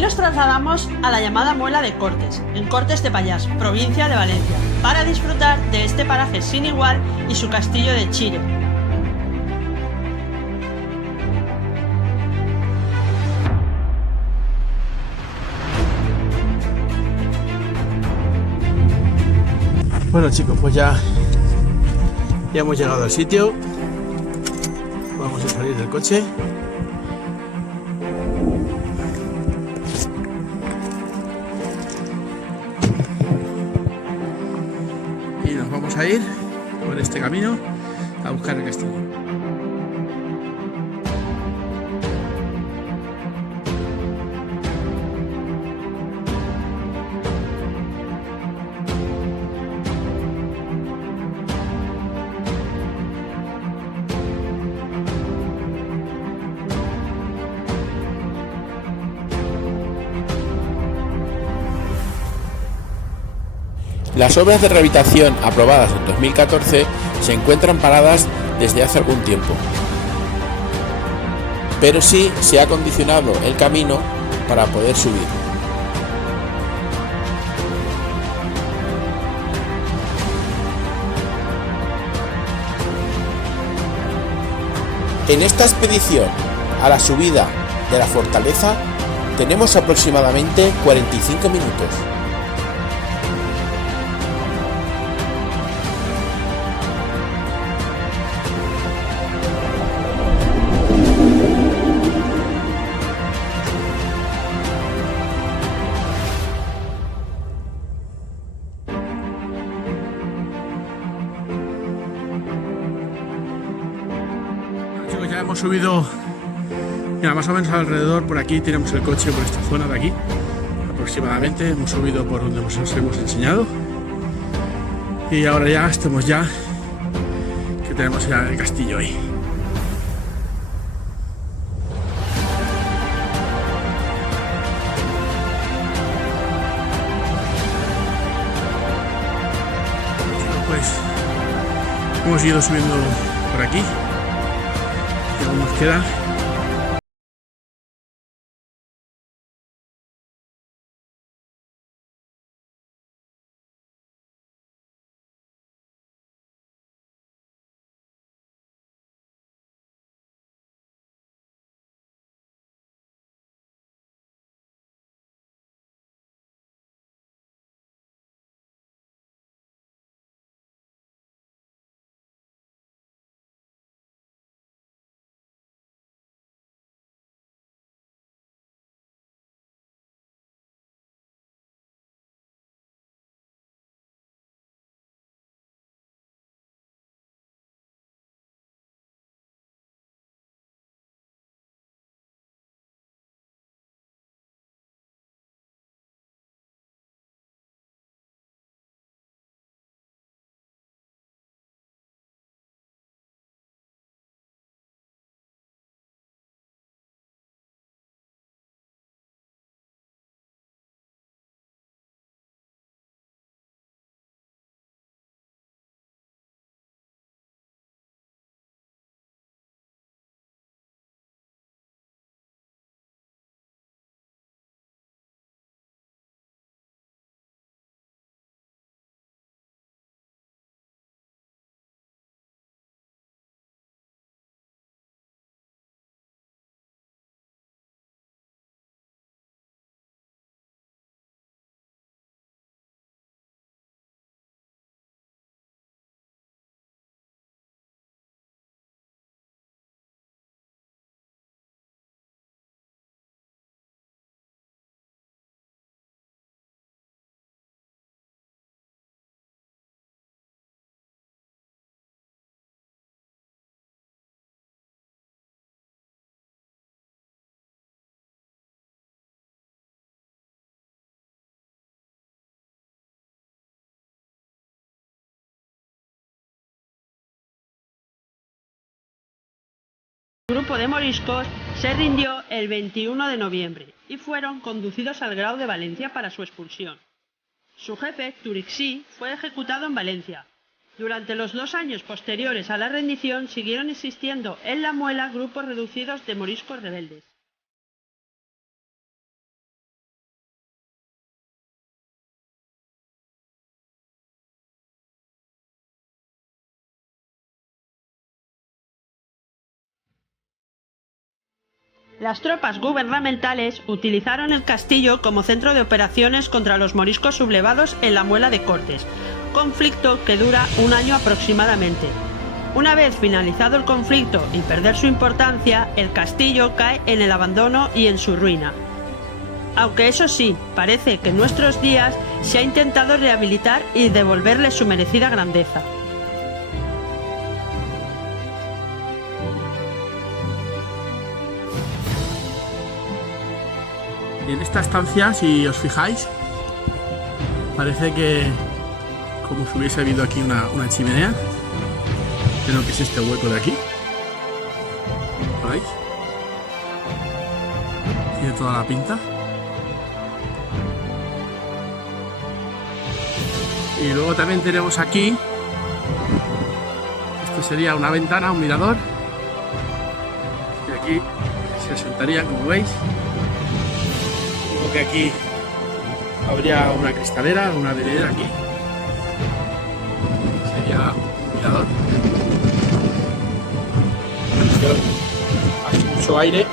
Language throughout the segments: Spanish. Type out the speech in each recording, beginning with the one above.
Hoy nos trasladamos a la llamada Muela de Cortes, en Cortes de Pallars, provincia de Valencia, para disfrutar de este paraje sin igual y su castillo de Chire. Bueno chicos, pues ya hemos llegado al sitio. Vamos a salir del coche. Y nos vamos a ir por este camino a buscar el castillo. Las obras de rehabilitación aprobadas en 2014 se encuentran paradas desde hace algún tiempo, pero sí se ha acondicionado el camino para poder subir. En esta expedición a la subida de la fortaleza tenemos aproximadamente 45 minutos. Chicos, ya hemos subido, mira, más o menos alrededor, por aquí tenemos el coche, por esta zona de aquí aproximadamente. Hemos subido por donde os hemos enseñado y ahora ya estamos que tenemos ya el castillo ahí. Pues hemos ido subiendo por aquí. Aún nos queda. El grupo de moriscos se rindió el 21 de noviembre y fueron conducidos al Grau de Valencia para su expulsión. Su jefe, Turixí, fue ejecutado en Valencia. Durante los 2 años posteriores a la rendición siguieron existiendo en la Muela grupos reducidos de moriscos rebeldes. Las tropas gubernamentales utilizaron el castillo como centro de operaciones contra los moriscos sublevados en la Muela de Cortes, conflicto que dura un año aproximadamente. Una vez finalizado el conflicto y perder su importancia, el castillo cae en el abandono y en su ruina. Aunque eso sí, parece que en nuestros días se ha intentado rehabilitar y devolverle su merecida grandeza. En esta estancia, si os fijáis, parece que como si hubiese habido aquí una chimenea. Creo que es este hueco de aquí. ¿Veis? Tiene toda la pinta. Y luego también tenemos aquí, esto sería una ventana, un mirador. Y aquí se asentaría, como veis. Que aquí habría una cristalera, una vidriera aquí. Sería un mirador. Hace mucho aire.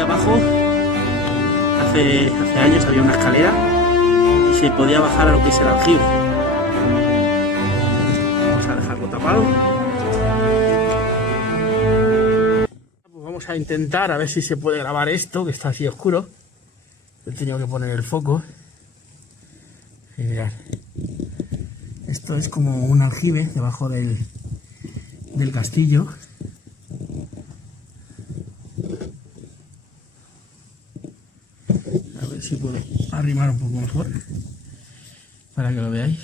Abajo, hace años había una escalera y se podía bajar a lo que es el aljibe. Vamos a dejarlo tapado. Pues vamos a intentar a ver si se puede grabar esto, que está así oscuro. He tenido que poner el foco. Y mirad, esto es como un aljibe debajo del castillo. A ver si puedo arrimar un poco mejor para que lo veáis.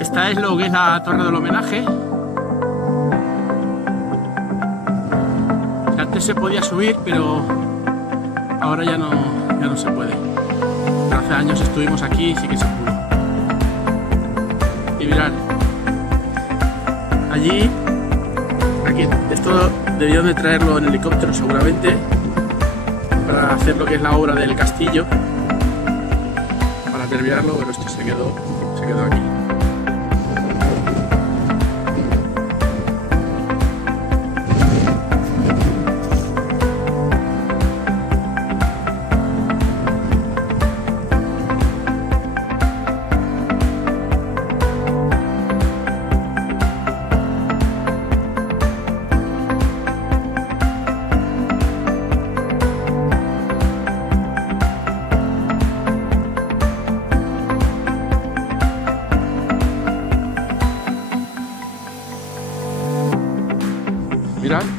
Esta es lo que es la torre del homenaje. Antes se podía subir, pero ahora ya no se puede. Pero hace años estuvimos aquí y sí que se pudo. Y mirad, allí, aquí, esto debieron de traerlo en helicóptero seguramente para hacer lo que es la obra del castillo, para terminarlo, pero esto se quedó aquí.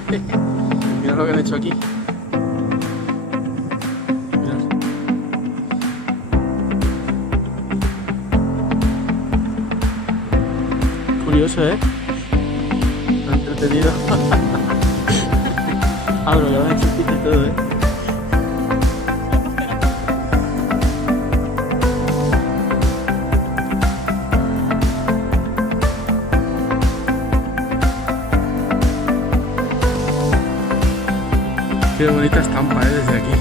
Mirad lo que han hecho aquí. Mirad. Curioso, ¿eh? Lo han entretenido. Ah, bueno, le van a existir y todo, ¿eh? Qué bonita estampa, desde aquí.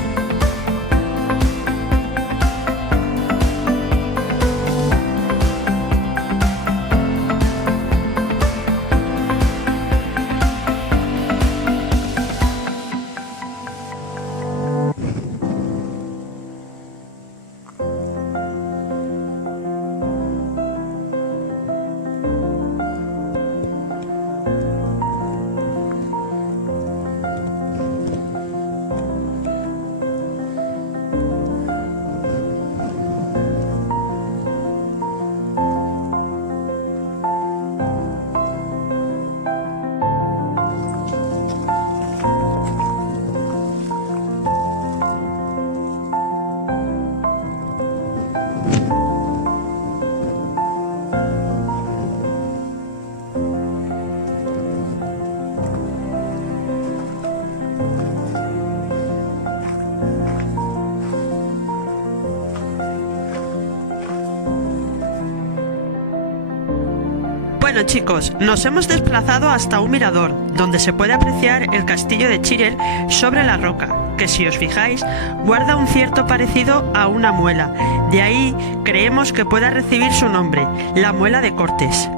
Bueno chicos, nos hemos desplazado hasta un mirador, donde se puede apreciar el castillo de Chirel sobre la roca, que si os fijáis, guarda un cierto parecido a una muela. De ahí creemos que pueda recibir su nombre, la muela de Cortés.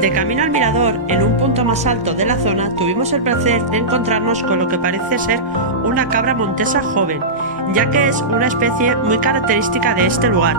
De camino al mirador, en un punto más alto de la zona, tuvimos el placer de encontrarnos con lo que parece ser una cabra montesa joven, ya que es una especie muy característica de este lugar.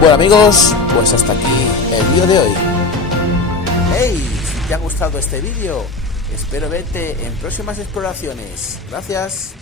Bueno amigos, pues hasta aquí el vídeo de hoy. Hey, si te ha gustado este vídeo, espero verte en próximas exploraciones. Gracias.